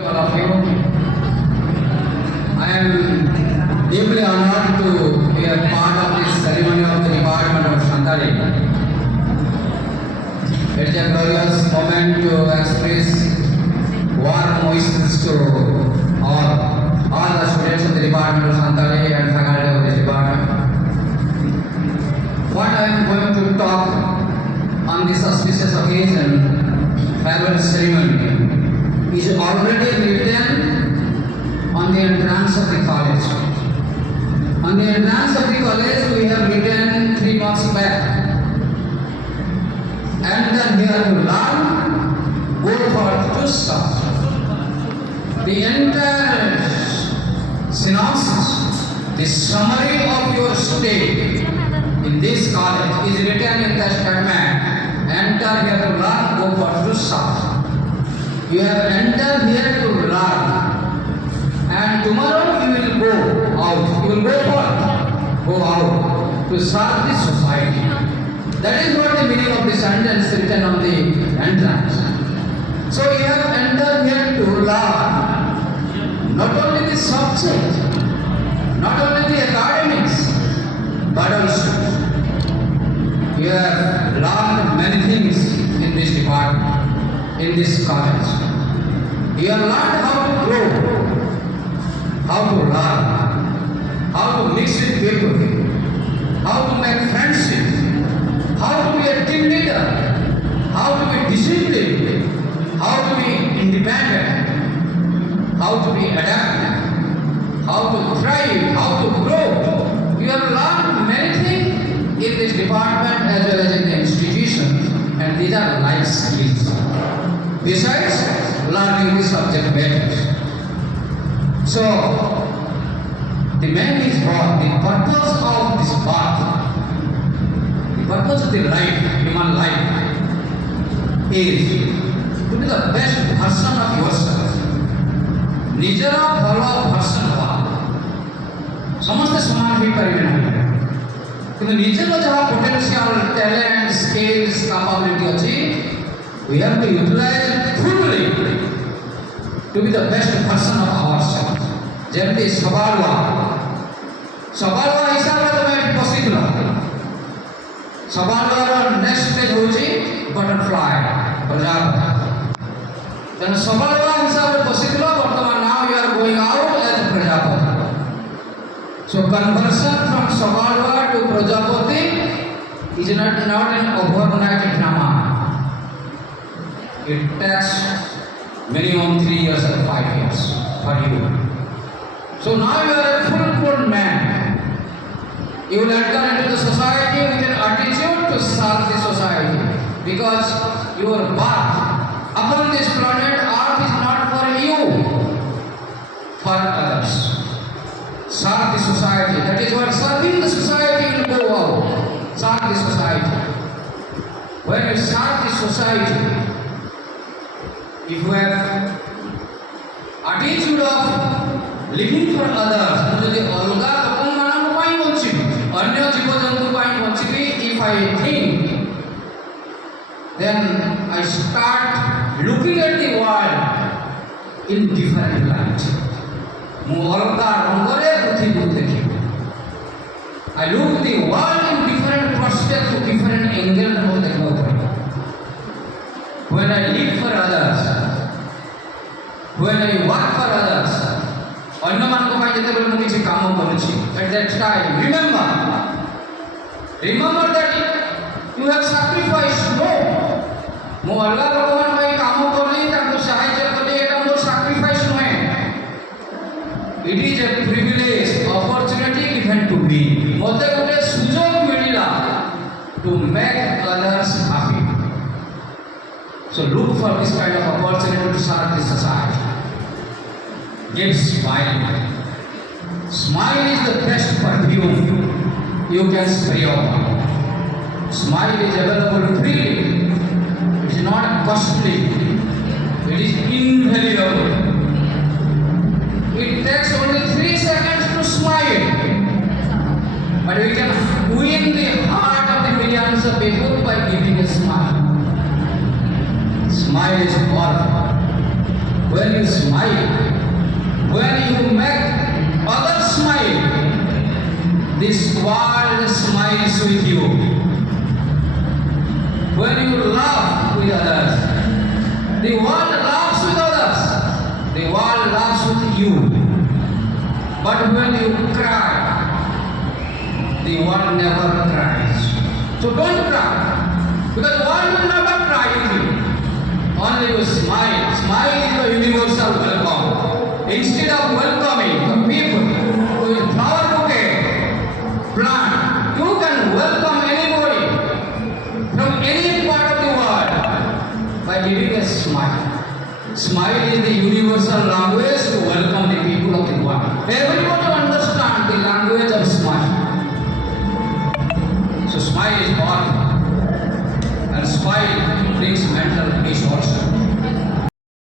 All of you, I am deeply honored to be a part of this ceremony of the Department of Santali. It is a glorious moment to express warm wishes to all the students of the Department of Santali and faculty of this department. What I am going to talk on this auspicious occasion, farewell ceremony, is already written on the entrance of the college. On the entrance of the college, we have written 3 months back. Enter here to learn, go for to serve. The entire synopsis, the summary of your stay in this college is written in the statement. Enter here to learn, go for to serve. You have entered here to learn, and tomorrow you will go out. You will go out to serve the society. That is what the meaning of the sentence written on the entrance. So you have entered here to learn not only the subject, not only the academics, but also you have learned many things in this department, in this college. You have learned how to grow, how to learn, how to mix with people, how to make friendship, how to be a team leader, how to be disciplined, how to be independent, how to be adaptive, how to thrive, how to grow. You have learned many things in this department as well as in the institution, and these are life skills. Besides learning the subject matter. So, the man is born, the purpose of this birth, the purpose of the life, human life, is to be the best version of yourself. ନିଜର ଭଲ version ହେବା ସମସ୍ତେ ସମାନ ହେଇପାରିବେ ନାହିଁ, କିନ୍ତୁ ନିଜର ଯାହା ପୋଟେନ୍ସିଆଲ, ଟ୍ୟାଲେଣ୍ଟ, ସ୍କିଲ୍ସ, କାପାବିଲିଟି ଅଛି, we have to utilize it fully to be the best version of ourselves. ଯେମିତି ସବାଲୁଆ ହିସାବରେ ତମେ ଏଠି ବସିଥିଲ, ସବାଲୁଆର ନେକ୍ସଟ ଷ୍ଟେଜ୍ ହେଉଛି ବଟରଫ୍ଲାଏ, ପ୍ରଜାପତି। ତେଣୁ ସବାଲୁଆ ହିସାବରେ ବସିଥିଲ, ବର୍ତ୍ତମାନ now you are going out as Prajapati. So conversion from ସବାଲୁଆ to Prajapati is not an overnight drama. It takes minimum 3 years or 5 years for you. So now you are a full-grown man. You will enter into the society with an attitude to serve the society, because your birth upon this planet Earth is not for you, for others. Serve the society. That is what serving the society will go out. Serve the society. When you serve the society, if you have attitude of living for others, ଯଦି ଅଲଗା ଲୋକମାନଙ୍କ ପାଇଁ ବଞ୍ଚିବି, ଅନ୍ୟ ଜୀବଜନ୍ତୁ ପାଇଁ ବଞ୍ଚିବି, if I think, then I start looking at the world in different light. ମୁଁ ଅଲଗା ରଙ୍ଗରେ ପୃଥିବୀକୁ ଦେଖିବି. I look the world in different perspective, different angle ରେ ମୋତେ ଦେଖିବାକୁ ପଡ଼ିବ. When I live for others, when I work for others, ଅନ୍ୟମାନଙ୍କ ପାଇଁ ଯେତେବେଳେ ମୁଁ କିଛି କାମ କରୁଛି, at that time remember that you have sacrificed more. ମୁଁ ଅଲଗା ଲୋକମାନଙ୍କ ପାଇଁ କାମ କଲି, ତାଙ୍କୁ ସାହାଯ୍ୟ କଲି, ଏଇଟା ମୋର sacrifice ନୁହେଁ. It is a privilege, opportunity given to me. ମୋତେ ଗୋଟେ ସୁଯୋଗ ମିଳିଲା to make others happy. So look for this kind of opportunity to serve the society. Give smile. Smile is the best perfume you can spray on. Smile is available freely. It is not costly. It is invaluable. It takes only 3 seconds to smile, but we can win the heart of the millions of people by giving a smile. Smile is powerful. When you smile, smile, when you make others smile, this world smiles with you. When you laugh with others, the world laughs with others. The world laughs with you. But when you cry, the world never cries. So don't cry, because the world will never cry with you. Only you smile. Smile is the universal welcome. Instead of welcoming the people with flower bouquet, plant, you can welcome anybody from any part of the world by giving a smile. Smile is the universal language to welcome the people of the world. Everybody understands the language of smile. So smile is powerful, and smile brings mental peace also.